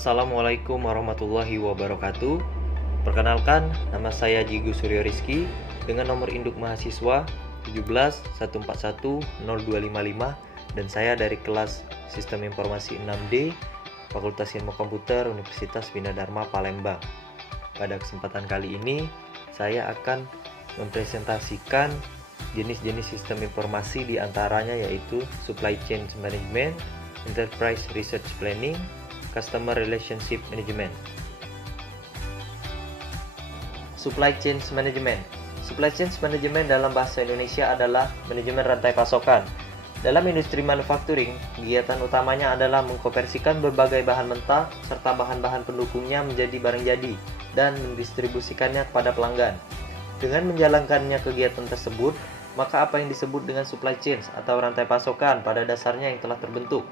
Assalamualaikum warahmatullahi wabarakatuh. Perkenalkan, nama saya Jigu Suryo Rizky dengan nomor induk mahasiswa 1714102555 dan saya dari kelas Sistem Informasi 6D Fakultas Ilmu Komputer Universitas Bina Dharma Palembang. Pada kesempatan kali ini, saya akan mempresentasikan jenis-jenis sistem informasi diantaranya yaitu Supply Chain Management, Enterprise Research Planning, Customer Relationship Management. Supply Chain Management. Supply Chain Management dalam bahasa Indonesia adalah manajemen rantai pasokan. Dalam industri manufacturing, kegiatan utamanya adalah mengkonversikan berbagai bahan mentah serta bahan-bahan pendukungnya menjadi barang jadi dan mendistribusikannya kepada pelanggan. Dengan menjalankannya kegiatan tersebut, maka apa yang disebut dengan supply chain atau rantai pasokan pada dasarnya yang telah terbentuk.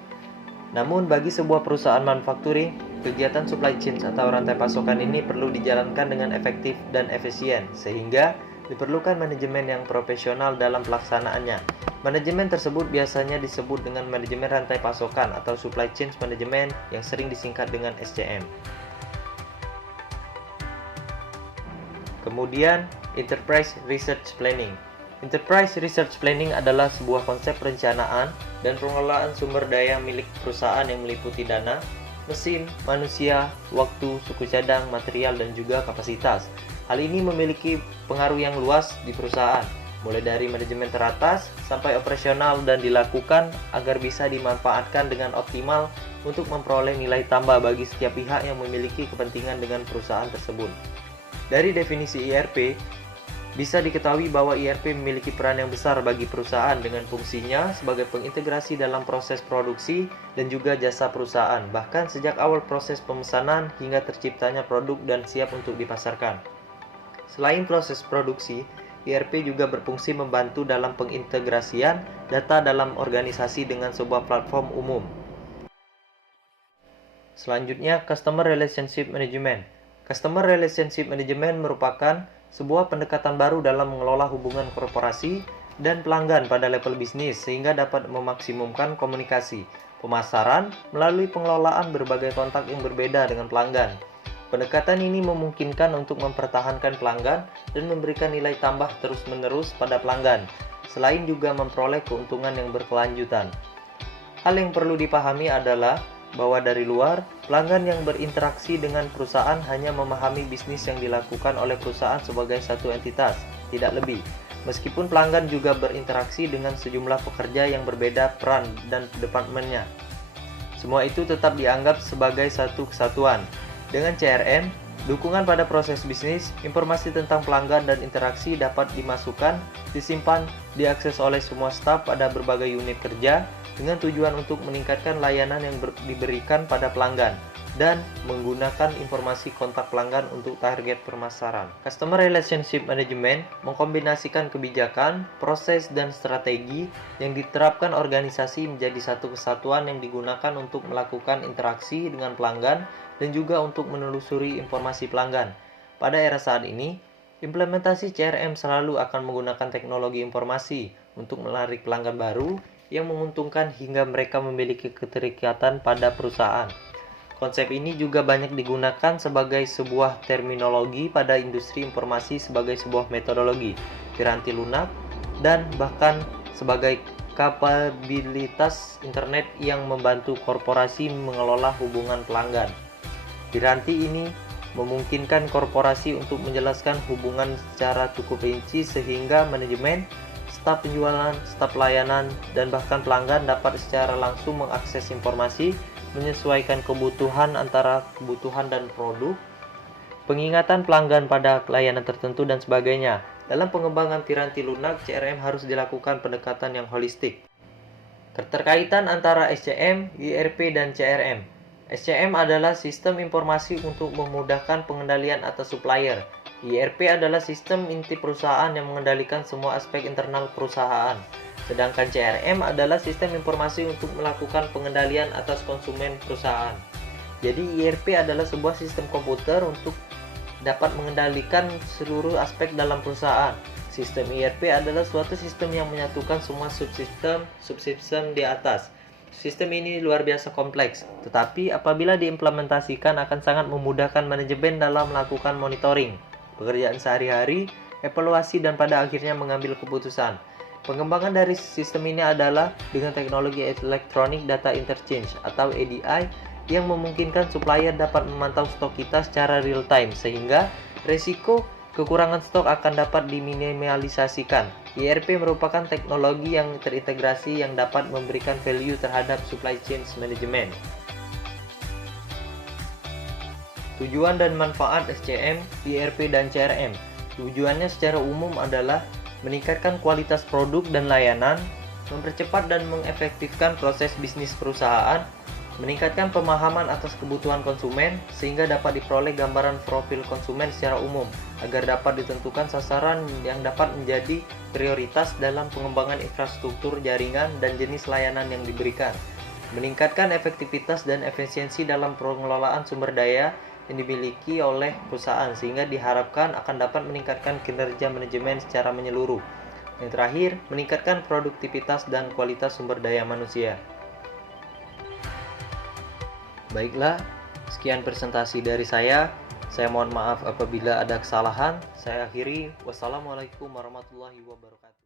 Namun bagi sebuah perusahaan manufacturing, kegiatan supply chain atau rantai pasokan ini perlu dijalankan dengan efektif dan efisien, sehingga diperlukan manajemen yang profesional dalam pelaksanaannya. Manajemen tersebut biasanya disebut dengan manajemen rantai pasokan atau supply chain management yang sering disingkat dengan SCM. Kemudian, Enterprise Research Planning. Enterprise Research Planning adalah sebuah konsep perencanaan dan pengelolaan sumber daya milik perusahaan yang meliputi dana, mesin, manusia, waktu, suku cadang, material, dan juga kapasitas. Hal ini memiliki pengaruh yang luas di perusahaan, mulai dari manajemen teratas sampai operasional dan dilakukan agar bisa dimanfaatkan dengan optimal untuk memperoleh nilai tambah bagi setiap pihak yang memiliki kepentingan dengan perusahaan tersebut. Dari definisi ERP, bisa diketahui bahwa ERP memiliki peran yang besar bagi perusahaan dengan fungsinya sebagai pengintegrasi dalam proses produksi dan juga jasa perusahaan, bahkan sejak awal proses pemesanan hingga terciptanya produk dan siap untuk dipasarkan. Selain proses produksi, ERP juga berfungsi membantu dalam pengintegrasian data dalam organisasi dengan sebuah platform umum. Selanjutnya, Customer Relationship Management. Customer Relationship Management merupakan sebuah pendekatan baru dalam mengelola hubungan korporasi dan pelanggan pada level bisnis sehingga dapat memaksimumkan komunikasi pemasaran melalui pengelolaan berbagai kontak yang berbeda dengan pelanggan. Pendekatan ini memungkinkan untuk mempertahankan pelanggan dan memberikan nilai tambah terus-menerus pada pelanggan, selain juga memperoleh keuntungan yang berkelanjutan. Hal yang perlu dipahami adalah bahwa dari luar, pelanggan yang berinteraksi dengan perusahaan hanya memahami bisnis yang dilakukan oleh perusahaan sebagai satu entitas, tidak lebih. Meskipun pelanggan juga berinteraksi dengan sejumlah pekerja yang berbeda peran dan departemennya. Semua itu tetap dianggap sebagai satu kesatuan. Dengan CRM, dukungan pada proses bisnis, informasi tentang pelanggan dan interaksi dapat dimasukkan, disimpan, diakses oleh semua staf pada berbagai unit kerja, dengan tujuan untuk meningkatkan layanan yang diberikan pada pelanggan dan menggunakan informasi kontak pelanggan untuk target pemasaran. Customer Relationship Management mengkombinasikan kebijakan, proses, dan strategi yang diterapkan organisasi menjadi satu kesatuan yang digunakan untuk melakukan interaksi dengan pelanggan dan juga untuk menelusuri informasi pelanggan. Pada era saat ini, implementasi CRM selalu akan menggunakan teknologi informasi untuk menarik pelanggan baru yang menguntungkan hingga mereka memiliki keterikatan pada perusahaan. Konsep ini juga banyak digunakan sebagai sebuah terminologi pada industri informasi sebagai sebuah metodologi, piranti lunak, dan bahkan sebagai kapabilitas internet yang membantu korporasi mengelola hubungan pelanggan. Piranti ini memungkinkan korporasi untuk menjelaskan hubungan secara cukup rinci sehingga manajemen, staf penjualan, staf pelayanan, dan bahkan pelanggan dapat secara langsung mengakses informasi, menyesuaikan kebutuhan antara kebutuhan dan produk, pengingatan pelanggan pada layanan tertentu, dan sebagainya. Dalam pengembangan piranti lunak, CRM harus dilakukan pendekatan yang holistik. Keterkaitan antara SCM, ERP, dan CRM. SCM adalah sistem informasi untuk memudahkan pengendalian atas supplier. ERP adalah sistem inti perusahaan yang mengendalikan semua aspek internal perusahaan. Sedangkan CRM adalah sistem informasi untuk melakukan pengendalian atas konsumen perusahaan. Jadi ERP adalah sebuah sistem komputer untuk dapat mengendalikan seluruh aspek dalam perusahaan. Sistem ERP adalah suatu sistem yang menyatukan semua subsistem di atas. Sistem ini luar biasa kompleks, tetapi apabila diimplementasikan akan sangat memudahkan manajemen dalam melakukan monitoring, pekerjaan sehari-hari, evaluasi, dan pada akhirnya mengambil keputusan. Pengembangan dari sistem ini adalah dengan teknologi Electronic Data Interchange atau EDI yang memungkinkan supplier dapat memantau stok kita secara real time sehingga resiko kekurangan stok akan dapat diminimalisasikan. ERP merupakan teknologi yang terintegrasi yang dapat memberikan value terhadap supply chain management. Tujuan dan manfaat SCM, ERP, dan CRM. Tujuannya secara umum adalah meningkatkan kualitas produk dan layanan, mempercepat dan mengefektifkan proses bisnis perusahaan, meningkatkan pemahaman atas kebutuhan konsumen sehingga dapat diperoleh gambaran profil konsumen secara umum agar dapat ditentukan sasaran yang dapat menjadi prioritas dalam pengembangan infrastruktur jaringan dan jenis layanan yang diberikan, meningkatkan efektivitas dan efisiensi dalam pengelolaan sumber daya yang dimiliki oleh perusahaan sehingga diharapkan akan dapat meningkatkan kinerja manajemen secara menyeluruh. Yang terakhir, meningkatkan produktivitas dan kualitas sumber daya manusia. Baiklah, sekian presentasi dari saya. Saya mohon maaf apabila ada kesalahan. Saya akhiri. Wassalamualaikum warahmatullahi wabarakatuh.